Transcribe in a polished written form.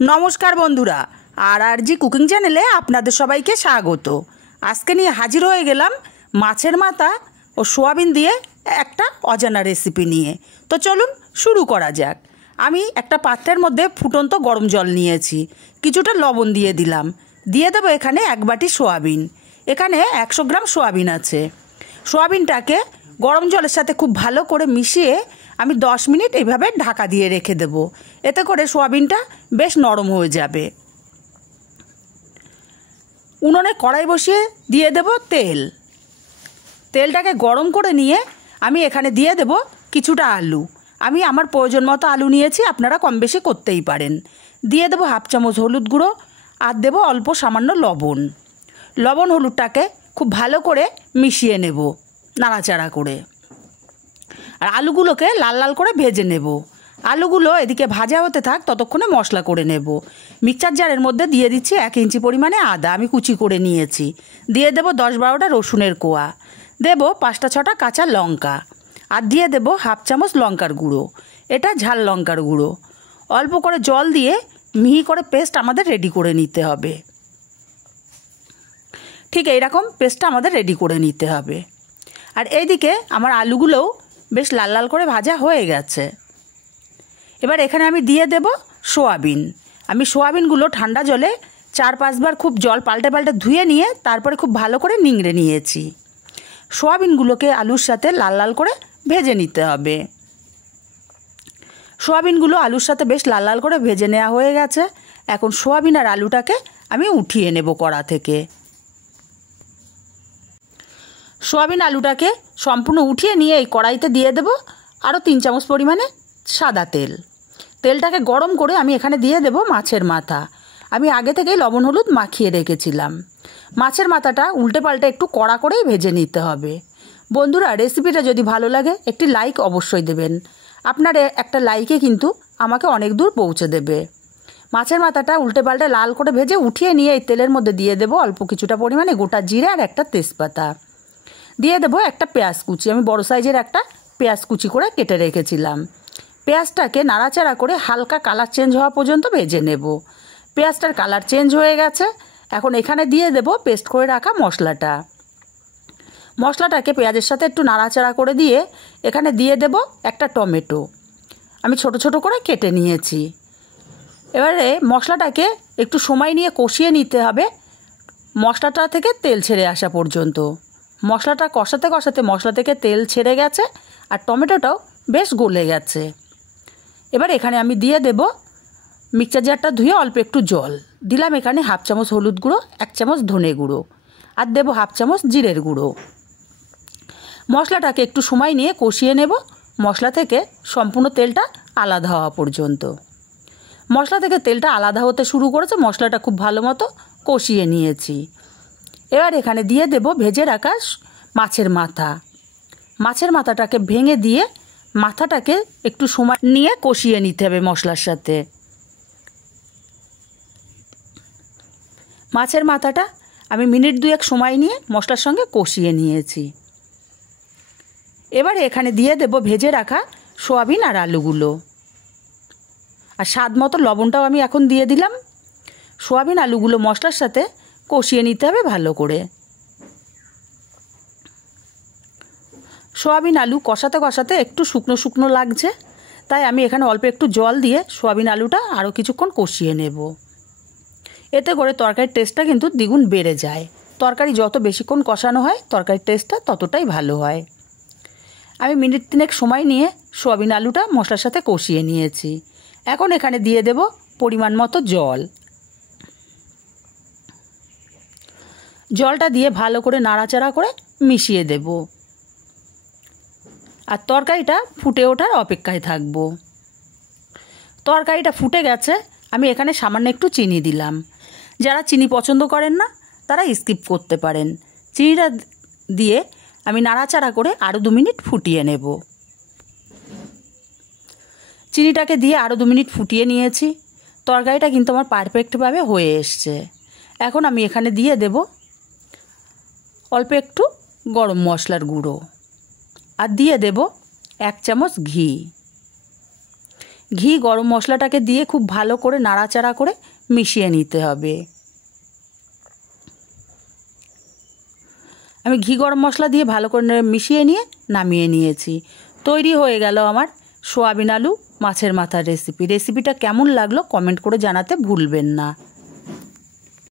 নমস্কার বন্ধুরা, আর জি কুকিং চ্যানেলে আপনাদের সবাইকে স্বাগত। আজকে নিয়ে হাজির হয়ে গেলাম মাছের মাথা ও সোয়াবিন দিয়ে একটা অজানা রেসিপি নিয়ে। তো চলুন শুরু করা যাক। আমি একটা পাত্রের মধ্যে ফুটন্ত গরম জল নিয়েছি, কিছুটা লবণ দিয়ে দিলাম, দিয়ে দেবো এখানে 1 বাটি সোয়াবিন। এখানে 100 গ্রাম সোয়াবিন আছে। সোয়াবিনটাকে গরম জলের সাথে খুব ভালো করে মিশিয়ে আমি 10 মিনিট এইভাবে ঢাকা দিয়ে রেখে দেব। এতে করে সোয়াবিনটা বেশ নরম হয়ে যাবে। উনুনে কড়াই বসিয়ে দিয়ে দেব তেল। তেলটাকে গরম করে নিয়ে আমি এখানে দিয়ে দেব কিছুটা আলু। আমি আমার প্রয়োজন মতো আলু নিয়েছি, আপনারা কম বেশি করতেই পারেন। দিয়ে দেব 1/2 চামচ হলুদ গুঁড়ো আর দেব অল্প সামান্য লবণ। লবণ হলুদটাকে খুব ভালো করে মিশিয়ে নেব নাড়াচাড়া করে। আর আলুগুলোকে লাল লাল করে ভেজে নেব। আলুগুলো এদিকে ভাজা হতে থাক, ততক্ষণে মশলা করে নেব। মিক্সচার জারের মধ্যে দিয়ে দিচ্ছি 1 ইঞ্চি পরিমাণে আদা, আমি কুচি করে নিয়েছি। দিয়ে দেব 10-12টা রসুনের কোয়া, দেব 5-6টা কাঁচা লঙ্কা, আর দিয়ে দেব 1/2 চামচ লঙ্কার গুঁড়ো। এটা ঝাল লঙ্কার গুঁড়ো। অল্প করে জল দিয়ে মিহি করে পেস্ট আমাদের রেডি করে নিতে হবে। ঠিক এইরকম পেস্টটা আমাদের রেডি করে নিতে হবে। আর এইদিকে আমার আলুগুলোও বেশ লাল লাল করে ভাজা হয়ে গেছে। এবার এখানে আমি দিয়ে দেব সোয়াবিন। আমি সোয়াবিনগুলো ঠান্ডা জলে 4-5 বার খুব জল পাল্টে পাল্টে ধুয়ে নিয়ে তারপরে খুব ভালো করে নিংড়ে নিয়েছি। সোয়াবিনগুলোকে আলুর সাথে লাল লাল করে ভেজে নিতে হবে। সোয়াবিনগুলো আলুর সাথে বেশ লাল লাল করে ভেজে নেওয়া হয়ে গেছে। এখন সোয়াবিন আর আলুটাকে আমি উঠিয়ে নেব কড়া থেকে। সোয়াবিন আলুটাকে সম্পূর্ণ উঠিয়ে নিয়ে এই কড়াইতে দিয়ে দেব আরও 3 চামচ পরিমাণে সাদা তেল। তেলটাকে গরম করে আমি এখানে দিয়ে দেব মাছের মাথা। আমি আগে থেকেই লবণ হলুদ মাখিয়ে রেখেছিলাম। মাছের মাথাটা উল্টে পাল্টে একটু কড়া করেই ভেজে নিতে হবে। বন্ধুরা, রেসিপিটা যদি ভালো লাগে একটি লাইক অবশ্যই দেবেন। আপনার একটা লাইকে কিন্তু আমাকে অনেক দূর পৌঁছে দেবে। মাছের মাথাটা উল্টে পাল্টে লাল করে ভেজে উঠিয়ে নিয়ে এই তেলের মধ্যে দিয়ে দেব অল্প কিছুটা পরিমাণে গোটা জিরে আর একটা তেজপাতা। দিয়ে দেবো একটা পেঁয়াজ কুচি, আমি বড় সাইজের একটা পেঁয়াজ কুচি করে কেটে রেখেছিলাম। পেঁয়াজটাকে নাড়াচাড়া করে হালকা কালার চেঞ্জ হওয়া পর্যন্ত ভেজে নেব। পেঁয়াজটার কালার চেঞ্জ হয়ে গেছে। এখন এখানে দিয়ে দেব পেস্ট করে রাখা মশলাটা। মশলাটাকে পেঁয়াজের সাথে একটু নাড়াচাড়া করে দিয়ে এখানে দিয়ে দেব একটা টমেটো, আমি ছোট ছোট করে কেটে নিয়েছি। এবারে মশলাটাকে একটু সময় নিয়ে কষিয়ে নিতে হবে, মশলাটা থেকে তেল ছেড়ে আসা পর্যন্ত। মশলাটা কষাতে কষাতে মশলা থেকে তেল ছেড়ে গেছে আর টমেটোটাও বেশ গলে গেছে। এবার এখানে আমি দিয়ে দেব মিক্সচার জারটা ধুয়ে অল্প একটু জল দিলাম। এখানে 1/2 চামচ হলুদ গুঁড়ো, 1 চামচ ধনে গুঁড়ো, আর দেব 1/2 চামচ জিরের গুঁড়ো। মশলাটাকে একটু সময় নিয়ে কষিয়ে নেব, মশলা থেকে সম্পূর্ণ তেলটা আলাদা হওয়া পর্যন্ত। মশলা থেকে তেলটা আলাদা হতে শুরু করেছে, মশলাটা খুব ভালো মতো কষিয়ে নিয়েছি। এবার এখানে দিয়ে দেব ভেজে রাখা মাছের মাথা। মাছের মাথাটাকে ভেঙে দিয়ে মাথাটাকে একটু সময় নিয়ে কষিয়ে নিতে হবে মশলার সাথে। মাছের মাথাটা আমি মিনিট 2-1 সময় নিয়ে মশলার সঙ্গে কষিয়ে নিয়েছি। এবারে এখানে দিয়ে দেব ভেজে রাখা সোয়াবিন আর আলুগুলো, আর স্বাদ মতো লবণটাও আমি এখন দিয়ে দিলাম। সোয়াবিন আলুগুলো মশলার সাথে কষিয়ে নিতে হবে ভালো করে। সোয়াবিন আলু কষাতে কষাতে একটু শুকনো শুকনো লাগছে, তাই আমি এখানে অল্প একটু জল দিয়ে সোয়াবিন আলুটা আরও কিছুক্ষণ কষিয়ে নেব। এতে করে তরকারির টেস্টটা কিন্তু দ্বিগুণ বেড়ে যায়। তরকারি যত বেশিক্ষণ কষানো হয় তরকারির টেস্টটা ততটাই ভালো হয়। আমি মিনিট 3 সময় নিয়ে সোয়াবিন আলুটা মশলার সাথে কষিয়ে নিয়েছি। এখন এখানে দিয়ে দেব পরিমাণ মতো জল। জলটা দিয়ে ভালো করে নাড়াচাড়া করে মিশিয়ে দেব, আর তরকারিটা ফুটে ওঠার অপেক্ষায় থাকবো। তরকারিটা ফুটে গেছে, আমি এখানে সামান্য একটু চিনি দিলাম। যারা চিনি পছন্দ করেন না তারা স্কিপ করতে পারেন। চিনিটা দিয়ে আমি নাড়াচাড়া করে আরও 2 মিনিট ফুটিয়ে নেব। চিনিটাকে দিয়ে আরও 2 মিনিট ফুটিয়ে নিয়েছি। তরকারিটা কিন্তু আমার পারফেক্টভাবে হয়ে এসছে। এখন আমি এখানে দিয়ে দেব অল্প একটু গরম মশলার গুঁড়ো, আর দিয়ে দেব 1 চামচ ঘি। ঘি গরম মশলাটাকে দিয়ে খুব ভালো করে নাড়াচাড়া করে মিশিয়ে নিতে হবে। আমি ঘি গরম মশলা দিয়ে ভালো করে মিশিয়ে নিয়ে নামিয়ে নিয়েছি। তৈরি হয়ে গেল আমার সোয়াবিন আলু মাছের মাথার রেসিপি। রেসিপিটা কেমন লাগলো কমেন্ট করে জানাতে ভুলবেন না।